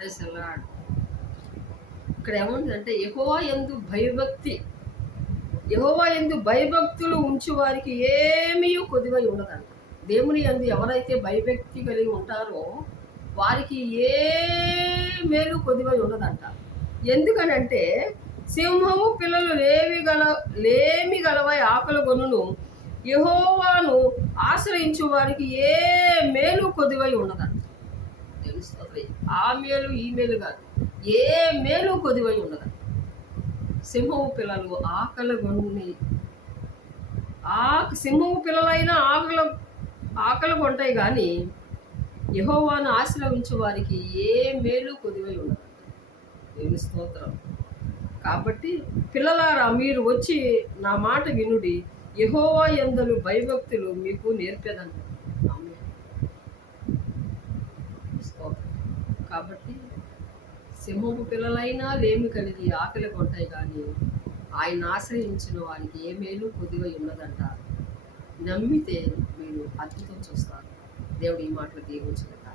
Praise the lord. ఇక్కడ ఏముందంటే యెహోవా యందు భయభక్తులు ఉంచు వారికి ఏమీ కొదువై ఉండదంట. దేవుని యందు ఎవరైతే భయభక్తి కలిగి ఉంటారో వారికి ఏ మేలు కొదువై ఉండదంట. ఎందుకనంటే సింహము పిల్లలు లేమి గలవై ఆకలి గొనును, యెహోవాను ఆశ్రయించు వారికి ఏ మేలు కొదువై ఉండదంట. తెలుస్తుంది, ఆ మేలు ఈ మేలు కాదు, ఏ మేలు కొదువై ఉండదంట. సింహము పిల్లలు సింహము పిల్లలైనా ఆకలి కొంటాయి కానీ యెహోవాను ఆశ్రయించు వారికి ఏ మేలు కొదువై ఉండదు. దేవుని స్తోత్రం. కాబట్టి పిల్లలారా, మీరు వచ్చి నా మాట వినుడి, యెహోవా యందు భయభక్తులు మీకు నేర్పేదంట. స్తోత్రం. కాబట్టి సింహపు పిల్లలైనా లేమి కలిగి ఆకలి కొంటాయి కానీ ఆయన ఆశ్రయించిన వారికి ఏ మేలు కొద్దివై ఉన్నదంట. నమ్మితే మీరు అద్భుతం చూస్తారు. దేవుడు ఈ మాటలు దీవించుగాక.